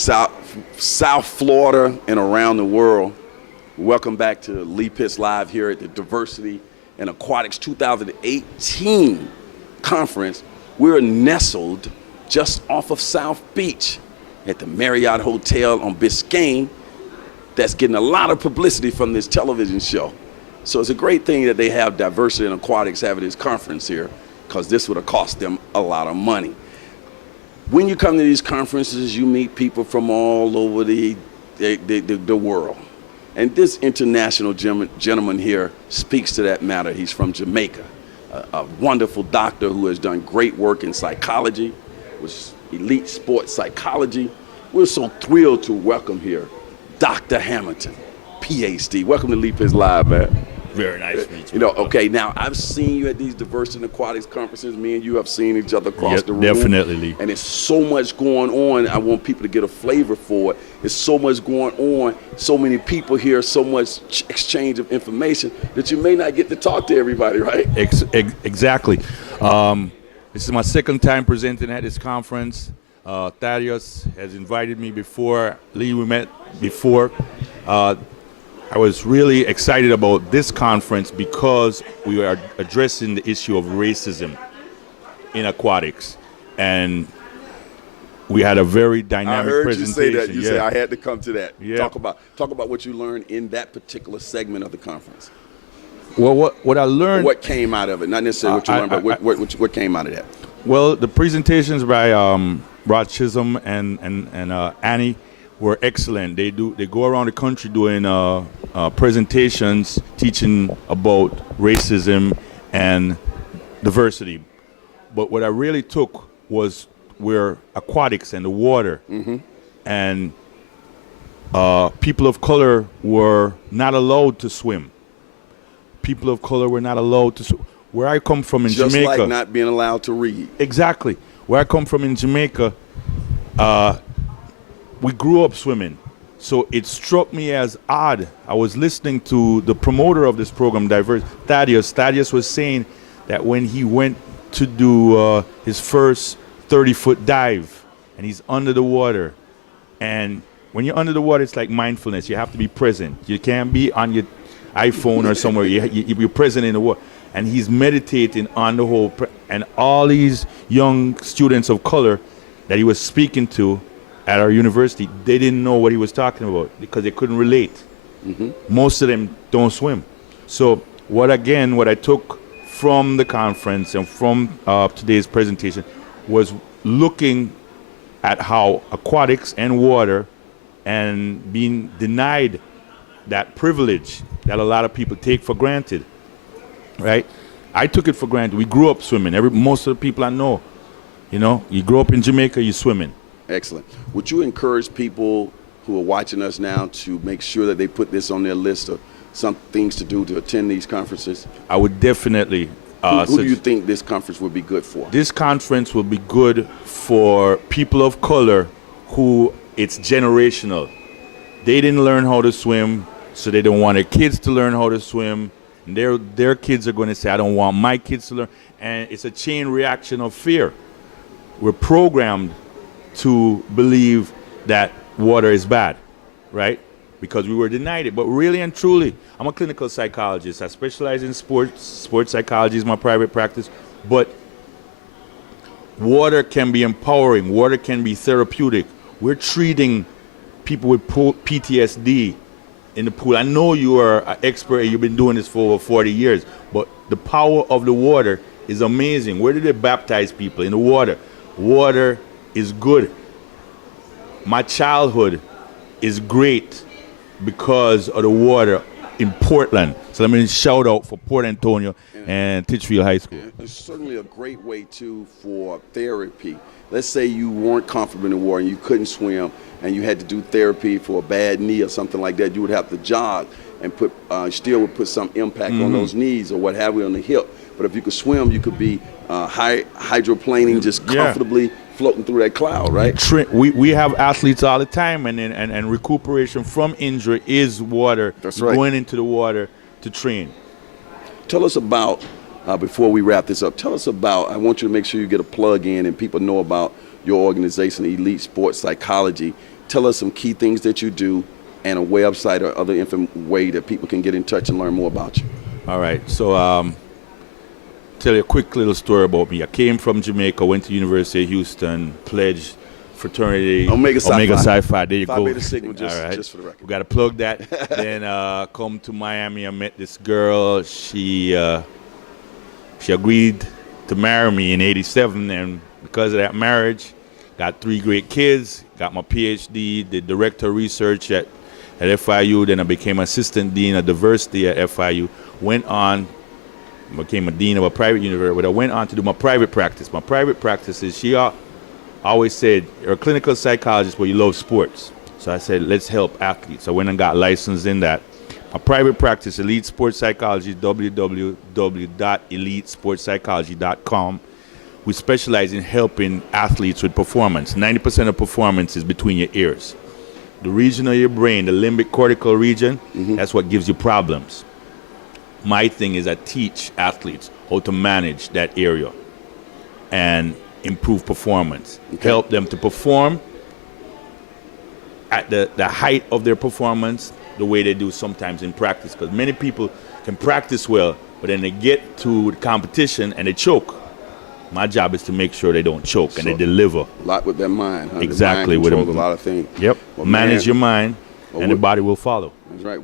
South Florida and around the world. Welcome back to Lee Pitts Live here at the Diversity and Aquatics 2018 conference. We're nestled just off of South Beach at the Marriott Hotel on Biscayne. That's getting a lot of publicity from this television show. So it's a great thing that they have Diversity and Aquatics having this conference here, because this would have cost them a lot of money. When you come to these conferences, you meet people from all over the world. And this international gentleman here speaks to that matter. He's from Jamaica, a wonderful doctor who has done great work in psychology, with elite sports psychology. We're so thrilled to welcome here Dr. Hamilton, PhD. Welcome to Lee Pitts Live, man. Very nice to meet you. You know, okay, now I've seen you at these Diversity and Aquatics conferences. Me and you have seen each other across the room. Definitely, Lee. And there's so much going on. I want people to get a flavor for it. There's so much going on, so many people here, so much exchange of information that you may not get to talk to everybody, right? Exactly. This is my second time presenting at this conference. Thaddeus has invited me before. Lee, we met before. I was really excited about this conference because we are addressing the issue of racism in aquatics. And we had a very dynamic presentation. I heard you say that. You say I had to come to that. Yeah. Talk about what you learned in that particular segment of the conference. Well, what I learned... What came out of it? Not necessarily what you learned, but what came out of that? Well, the presentations by Rod Chisholm and Annie were excellent. They go around the country doing presentations teaching about racism and diversity. But what I really took was where aquatics and the water, and people of color were not allowed to swim. People of color were not allowed to swim. Where I come from in Jamaica, just like not being allowed to read. Exactly. Where I come from in Jamaica, we grew up swimming. So it struck me as odd. I was listening to the promoter of this program, Thaddeus. Thaddeus was saying that when he went to do his first 30-foot dive, and he's under the water, and when you're under the water, it's like mindfulness. You have to be present. You can't be on your iPhone or somewhere. You're present in the water. And he's meditating on the whole, and all these young students of color that he was speaking to at our university, they didn't know what he was talking about because they couldn't relate. Most of them don't swim. So what I took from the conference and from today's presentation was looking at how aquatics and water and being denied that privilege that a lot of people take for granted. Right? I took it for granted. We grew up swimming. Most of the people I know, you grow up in Jamaica, you're swimming. Excellent. Would you encourage people who are watching us now to make sure that they put this on their list of some things to do to attend these conferences? I would definitely. Who do you think this conference would be good for? This conference will be good for people of color who it's generational. They didn't learn how to swim, so they don't want their kids to learn how to swim. And their kids are going to say, I don't want my kids to learn. And it's a chain reaction of fear. We're programmed to believe that water is bad, right? Because we were denied it. But really and truly, I'm a clinical psychologist. I specialize in sports. Sports psychology is my private practice. But water can be empowering. Water can be therapeutic. We're treating people with PTSD in the pool. I know you are an expert and you've been doing this for over 40 years, but the power of the water is amazing. Where do they baptize people? In the water. Water is good. My childhood is great because of the water in Portland. So let me shout out for Port Antonio and Titchfield High School. It's certainly a great way, too, for therapy. Let's say you weren't comfortable in the water and you couldn't swim and you had to do therapy for a bad knee or something like that. You would have to jog and still would put some impact on those knees or what have you on the hip. But if you could swim, you could be hydroplaning just comfortably floating through that cloud, right? We have athletes all the time, and recuperation from injury is water. That's right. Going into the water to train. Tell us about, before we wrap this up, I want you to make sure you get a plug in and people know about your organization, Elite Sports Psychology. tell us some key things that you do and a website or other way that people can get in touch and learn more about you. All right. So tell you a quick little story about me. I came from Jamaica, went to University of Houston, pledged fraternity Omega Psi Phi. There you Phi go. Beta Sigma, All right. just for the record. We got to plug that. Then come to Miami. I met this girl. She agreed to marry me in '87, and because of that marriage, got 3 great kids. Got my PhD. Did director of research at FIU. Then I became assistant dean of diversity at FIU. Went on. Became a dean of a private university, but I went on to do my private practice. My private practice is, she always said, you're a clinical psychologist, but you love sports. So I said, let's help athletes. I went and got licensed in that. My private practice, Elite Sports Psychology, www.elitesportspsychology.com. We specialize in helping athletes with performance. 90% of performance is between your ears. The region of your brain, the limbic cortical region, that's what gives you problems. My thing is I teach athletes how to manage that area and improve performance. Okay. Help them to perform at the height of their performance the way they do sometimes in practice. Because many people can practice well, but then they get to the competition and they choke. My job is to make sure they don't choke and they deliver. A lot with their mind. Huh? Exactly. With a lot of things. Yep. Well, manage your mind and the body will follow. That's right.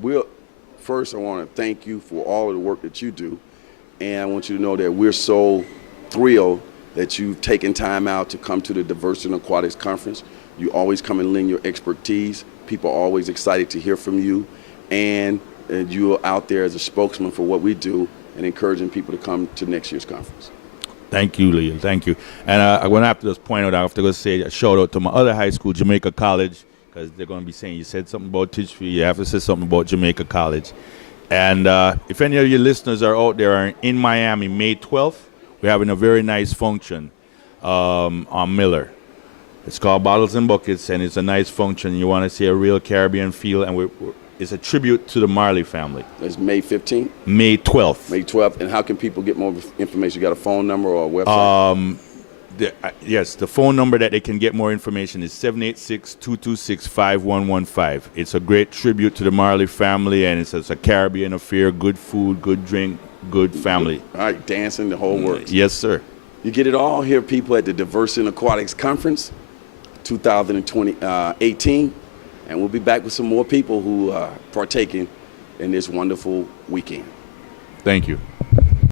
First, I want to thank you for all of the work that you do. And I want you to know that we're so thrilled that you've taken time out to come to the Diversity in Aquatics Conference. You always come and lend your expertise. People are always excited to hear from you. And you're out there as a spokesman for what we do and encouraging people to come to next year's conference. Thank you, Leah. Thank you. And I'm going to have to just point out, I have to go say a shout out to my other high school, Jamaica College, because they're going to be saying you said something about Titchfield, you have to say something about Jamaica College. And if any of your listeners are out there in Miami, May 12th, we're having a very nice function on Miller. It's called Bottles and Buckets, and it's a nice function. You want to see a real Caribbean feel, and it's a tribute to the Marley family. It's May 15th? May 12th. May 12th. And how can people get more information? You got a phone number or a website? Yes, the phone number that they can get more information is 786-226-5115. It's a great tribute to the Marley family, and it's a Caribbean affair, good food, good drink, good family. All right, dancing, the whole works. Yes, sir. You get it all here, people, at the Diversity in Aquatics Conference 2018, and we'll be back with some more people who are partaking in this wonderful weekend. Thank you.